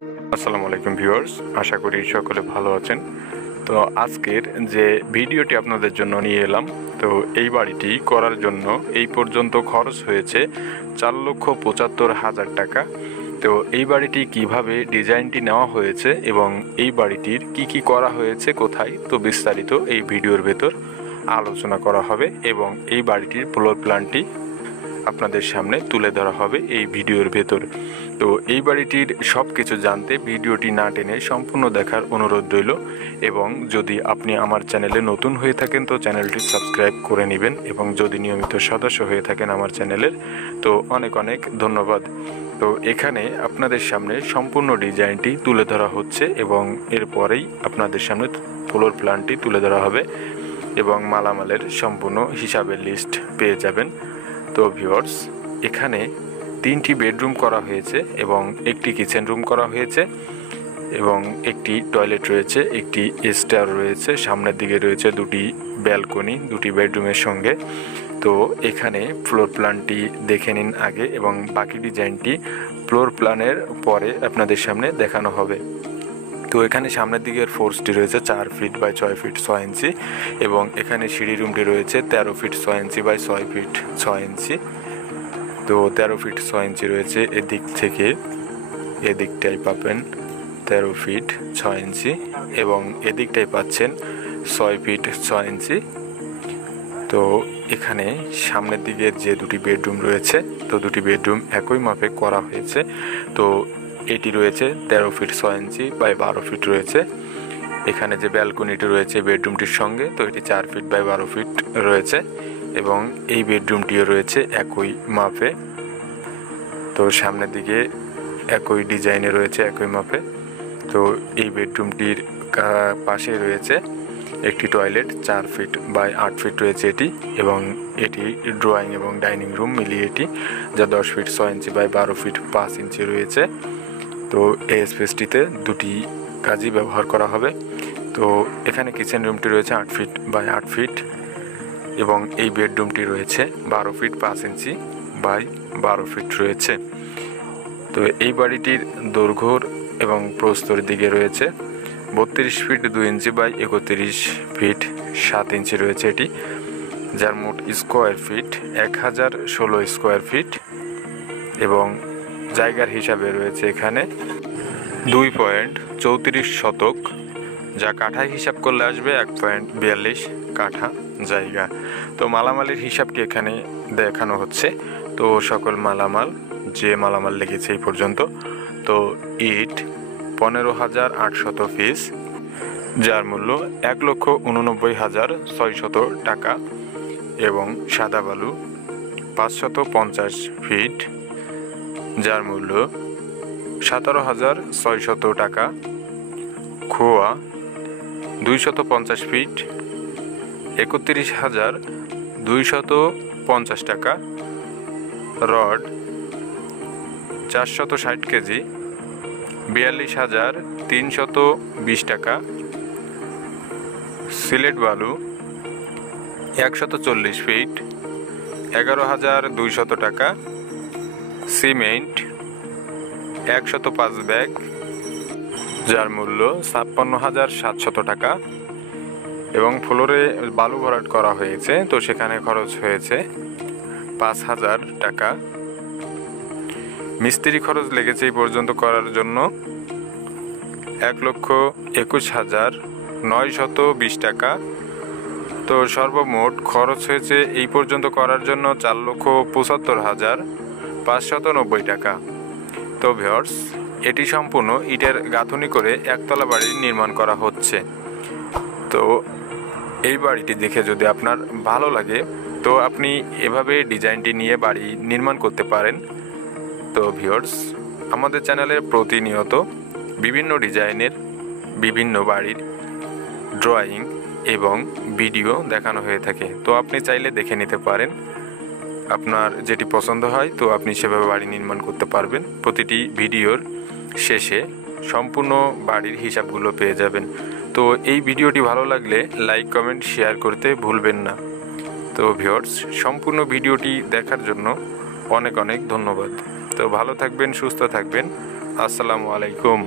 আসসালামু আলাইকুম ভিউয়ার্স, আশা করি সকলে ভালো আছেন। তো আজকের যে ভিডিওটি আপনাদের জন্য নিয়ে এলাম, তো এই বাড়িটি করার জন্য এই পর্যন্ত খরচ হয়েছে 4,75,000 টাকা। তো এই বাড়িটি কিভাবে ডিজাইনটি নেওয়া হয়েছে এবং এই বাড়িটির কি করা হয়েছে কোথায়, তো বিস্তারিত এই ভিডিওর ভেতর আলোচনা করা হবে এবং এই বাড়িটির ফ্লোর প্ল্যানটি আপনাদের সামনে তুলে ধরা হবে এই ভিডিওর ভেতর। তো এই বাড়িটির সব কিছু জানতে ভিডিওটি না টেনে সম্পূর্ণ দেখার অনুরোধ রইল, এবং যদি আপনি আমার চ্যানেলে নতুন হয়ে থাকেন তো চ্যানেলটি সাবস্ক্রাইব করে নেবেন, এবং যদি নিয়মিত সদস্য হয়ে থাকেন আমার চ্যানেলের তো অনেক অনেক ধন্যবাদ। তো এখানে আপনাদের সামনে সম্পূর্ণ ডিজাইনটি তুলে ধরা হচ্ছে এবং এরপরেই আপনাদের সামনে ফ্লোর প্ল্যানটি তুলে ধরা হবে এবং মালামালের সম্পূর্ণ হিসাবের লিস্ট পেয়ে যাবেন। তো ভিউয়ার্স, এখানে 3টি বেডরুম করা হয়েছে এবং একটি কিচেন রুম করা হয়েছে এবং একটি টয়লেট রয়েছে, একটি স্টার রয়েছে, সামনের দিকে রয়েছে 2টি ব্যালকনি 2টি বেডরুমের সঙ্গে। তো এখানে ফ্লোর প্ল্যানটি দেখে নিন আগে এবং বাকি ডিজাইনটি ফ্লোর প্ল্যানের পরে আপনাদের সামনে দেখানো হবে। তো এখানে সামনের দিকের ফোর্সটি রয়েছে 4 ফিট বাই 6 ফিট 6 ইঞ্চি এবং এখানে সিঁড়ি রুমটি রয়েছে 13 ফিট 6 ইঞ্চি বাই 6 ফিট 6 ইঞ্চি। তো 13 ফিট 6 ইঞ্চি রয়েছে, এদিক থেকে এদিকটাই পাবেন 13 ফিট 6 ইঞ্চি এবং এদিকটাই পাচ্ছেন 6 ফিট 6 ইঞ্চি। তো এখানে সামনের দিকে যে 2টি বেডরুম রয়েছে, তো 2টি বেডরুম একই মাপে করা হয়েছে। তো এটি রয়েছে 13 ফিট 6 ইঞ্চি বাই 12 ফিট রয়েছে। এখানে যে ব্যালকনিটি রয়েছে বেডরুমটির সঙ্গে, তো এটি 4 ফিট বাই 12 ফিট রয়েছে এবং এই বেডরুমটিও রয়েছে একই মাপে। তো সামনের দিকে একই ডিজাইনে রয়েছে একই মাপে। তো এই বেডরুমটির পাশে রয়েছে একটি টয়লেট 4 ফিট বাই 8 ফিট রয়েছে এটি, এবং এটি ড্রয়িং এবং ডাইনিং রুম মিলিয়ে এটি যা 10 ফিট 6 ইঞ্চি বাই 12 ফিট 5 ইঞ্চি রয়েছে। তো এই স্পেসটিতে 2টি কাজই ব্যবহার করা হবে। তো এখানে কিচেন রুমটি রয়েছে 8 ফিট বাই 8 ফিট এবং এই বেডরুমটি রয়েছে 12 ফিট 5 ইঞ্চি বাই 12 ফিট রয়েছে। তো এই বাড়িটির দৈর্ঘ্য এবং প্রস্থর দিকে রয়েছে 32 ফিট 2 ইঞ্চি বাই 31 ফিট 7 ইঞ্চি রয়েছে এটি, যার মোট স্কোয়ার ফিট 1016 স্কোয়ার ফিট এবং জায়গার হিসাবে রয়েছে এখানে 2.34 শতক, যা কাঠায় হিসাব করলে আসবে 1.42 কাঠা জায়গা। তো মালামালের হিসাবটি এখানে দেখানো হচ্ছে। তো সকল মালামাল যে মালামাল লেগেছে এই পর্যন্ত, তো ইট 15,800 পিস, যার মূল্য 1,89,600 টাকা এবং সাদা বালু 550 ফিট, যার মূল্য 17,600 টাকা, খোয়া 250 ফিট 31,250 টাকা, রড 460 কেজি 42,320 টাকা, সিলেট বালু 140 ফিট 11,200 টাকা, সিমেন্ট 105 ব্যাগ, যার মূল্য 56,700 টাকা এবং ফ্লোরে বালু ভরাট করা হয়েছে, তো সেখানে খরচ হয়েছে 5,000 টাকা। মিস্ত্রি খরচ লেগেছে এই পর্যন্ত করার জন্য 1,21,920 টাকা। তো সর্বমোট খরচ হয়েছে এই পর্যন্ত করার জন্য 4,75,590 টাকা। তো ভিউয়ার্স, এটি সম্পূর্ণ ইটের গাঁথুনি করে একতলা বাড়ি নির্মাণ করা হচ্ছে। তো এই বাড়িটি দেখে যদি আপনার ভালো লাগে তো আপনি এভাবে ডিজাইনটি নিয়ে বাড়ি নির্মাণ করতে পারেন। তো ভিউয়ার্স, আমাদের চ্যানেলে প্রতিনিয়ত বিভিন্ন ডিজাইনের বিভিন্ন বাড়ির ড্রয়িং এবং ভিডিও দেখানো হয়ে থাকে। তো আপনি চাইলে দেখে নিতে পারেন, আপনার যেটি পছন্দ হয় তো আপনি সেভাবে বাড়ি নির্মাণ করতে পারবেন। প্রতিটি ভিডিওর শেষে সম্পূর্ণ বাড়ির হিসাবগুলো পেয়ে যাবেন। তো এই ভিডিওটি ভালো লাগলে লাইক কমেন্ট শেয়ার করতে ভুলবেন না। তো ভিউয়ার্স, সম্পূর্ণ ভিডিওটি দেখার জন্য অনেক অনেক ধন্যবাদ। তো ভালো থাকবেন, সুস্থ থাকবেন, আসসালামু আলাইকুম।